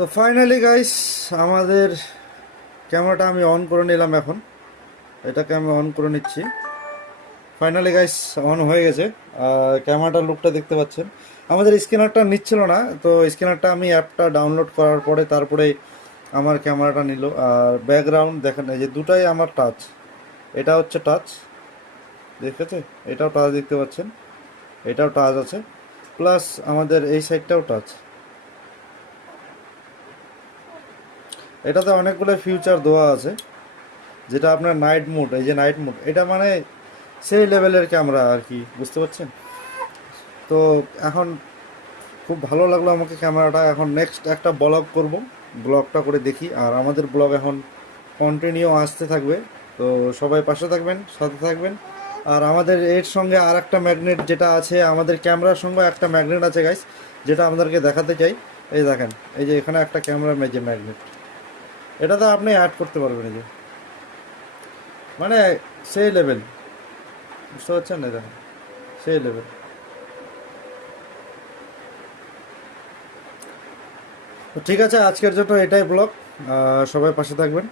তো finally guys আমাদের ক্যামেরাটা আমি অন করে নিলাম। এখন এটাকে আমি অন করে নিচ্ছি। ফাইনালি গাইস অন হয়ে গেছে। আর ক্যামেরাটার লুকটা দেখতে পাচ্ছেন। আমাদের স্ক্যানারটা নিচ্ছিল না, তো স্ক্যানারটা আমি অ্যাপটা ডাউনলোড করার পরে তারপরে আমার ক্যামেরাটা নিল। আর ব্যাকগ্রাউন্ড দেখেন, এই যে দুটাই আমার টাচ। এটা হচ্ছে টাচ, দেখেছে? এটাও টাচ দেখতে পাচ্ছেন, এটাও টাচ আছে, প্লাস আমাদের এই সাইডটাও টাচ। এটাতে অনেকগুলো ফিউচার দেওয়া আছে, যেটা আপনার নাইট মোড, এই যে নাইট মোড, এটা মানে সেই লেভেলের ক্যামেরা আর কি, বুঝতে পারছেন? তো এখন খুব ভালো লাগলো আমাকে ক্যামেরাটা। এখন নেক্সট একটা ব্লগ করব, ব্লগটা করে দেখি। আর আমাদের ব্লগ এখন কন্টিনিউ আসতে থাকবে, তো সবাই পাশে থাকবেন, সাথে থাকবেন। আর আমাদের এর সঙ্গে আর একটা ম্যাগনেট যেটা আছে, আমাদের ক্যামেরার সঙ্গে একটা ম্যাগনেট আছে গাইস, যেটা আমাদেরকে দেখাতে চাই। এই দেখেন, এই যে এখানে একটা ক্যামেরা যে ম্যাগনেট, এটাতে আপনি অ্যাড করতে পারবেন। এই যে মানে সেই লেভেল, বুঝতে পারছেন? না দেখেন, সেই লেভেল। তো ঠিক আছে, আজকের জন্য এটাই ব্লগ। সবাই পাশে থাকবেন।